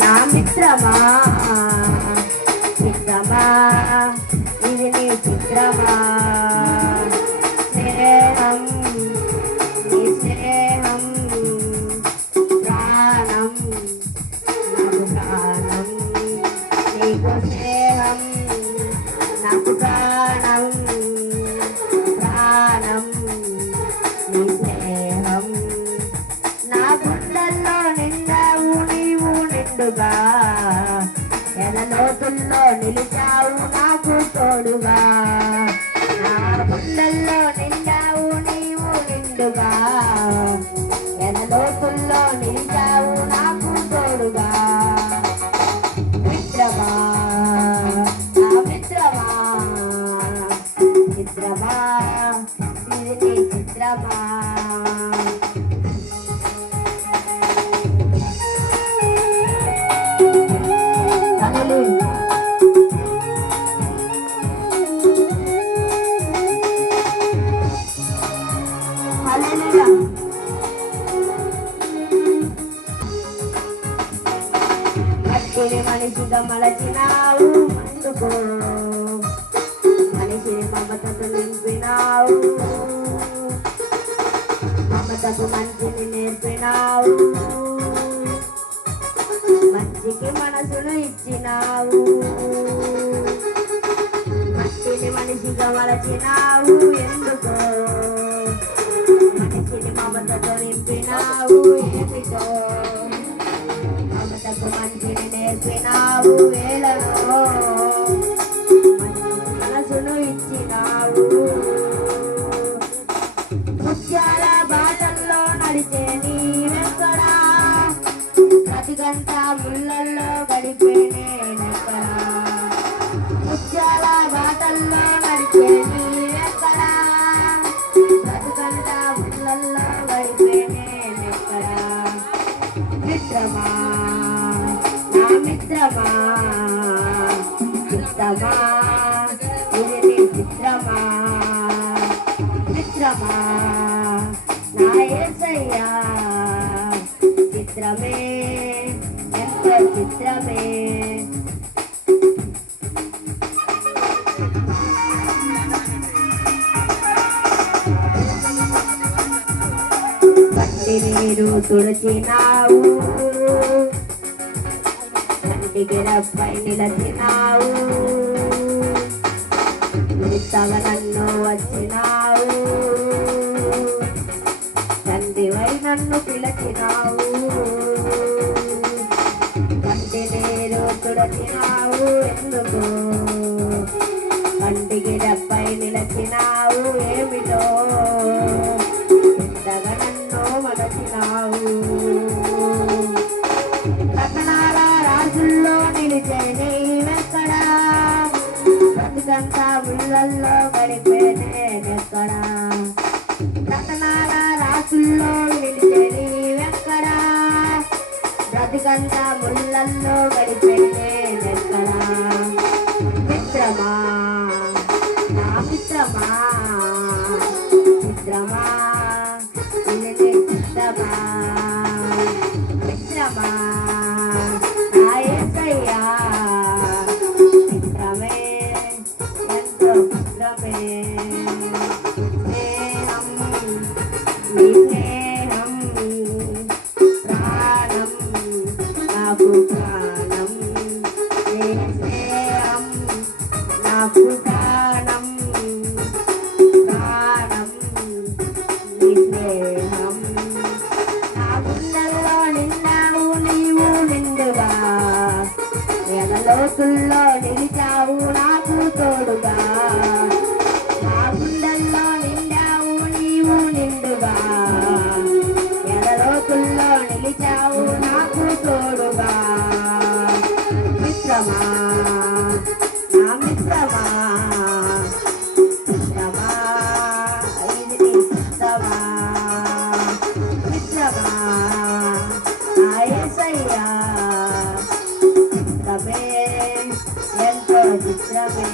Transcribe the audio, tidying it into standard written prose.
నా మిత్రమా చిత్రమా ఇది నీ చిత్రమా స్నేహం నీ స్నేహం ప్రాణం నాకు ప్రాణం నీకు స్నేహం నాకు ప్రాణం ప్రాణం నీ స్నేహం నా గుండెల్లో నిండావు నీవు నిండుగా ఎనలోతుల్లో నిలిచావు నాకు తోడుగా నా గుండెల్లో నిండావు నీవు నిండుగా ఎనలోతుల్లో నిలిచావు నాకు తోడుగా మిత్రమా నా మిత్రమా చిత్రమా ఇది నీ చిత్రమా మట్టిని మనిషిగా మలచినావు అందుకో మనిషిని మమతకు నింపినావు మమతకు మంచిని నేర్పినావు మంచికి మనసును ఇచ్చినావు మట్టిని మనిషిగా మలచినావు ఎందుకో మనిషిని మమతతో నింపినావు ఏమిటో మమతకు మంచిని నేర్పినావు వేళలో మంచి మనసును ఇచ్చినావు ముత్యాల బాటల్లో నడిచే నీవెక్కడా ప్రతి గంట ముళ్ళల్లో గడిపే నేనెక్కడా ముత్యాల బాటల్లో నడిచే నీవెక్కడా ప్రతి గంట ముళ్ళల్లో గడిపే నేనెక్కడా మిత్రమా నా మిత్రమా చిత్రమా ఇది నీ చిత్రమా మిత్రమా నా యేసయ్యా చిత్రమే ఎంతో చిత్రమే కంటి నీరు తుడిచినావు కంటికి రప్పై నిలచినావు ఉత్తవ నన్ను వచ్చినావు తండ్రివై నన్ను పిలచినావు కంటి నీరు తుడిచినావు ఎందుకు కంటికి రప్పై నిలచినావు ఏమిటో ఇంతగా నన్ను మలచినావు రతనాల రాజుల్లో నిలిచే నీవెక్కడా బ్రతుకంతా ముళ్ళల్లో గడిపే నేనెక్కడా రతనాల రాజుల్లో నిలిచే నీవెక్కడా బ్రతుకంతా ముళ్ళల్లో గడిపే నేనెక్కడా మిత్రమా నా మిత్రమా చిత్రమా ఇది నీ చిత్రమా మిత్రమా నా యేసయ్యా చిత్రమే ఎంతో చిత్రమే స్నేహం నీ స్నేహం ప్రాణం నాకు ప్రాణం నీ స్నేహం నాకు ప్రాణం ప్రాణం నీ స్నేహం నా గుండెల్లో నిన్నావు నీవు నిండుగా ఎగలోతుల్లో నిలిచావు నాకు తోడుగా నా గుండెల్లో నిండావు నీవు నిండుగా ఎగలోతుల్లో నిలిచావు నాకు తోడుగా మిత్రమా నా మిత్రమా చిత్రమా ఇది నీ చిత్రమా మిత్రమా నా యేసయ్యా చిత్రమే ఎంతో చిత్రమే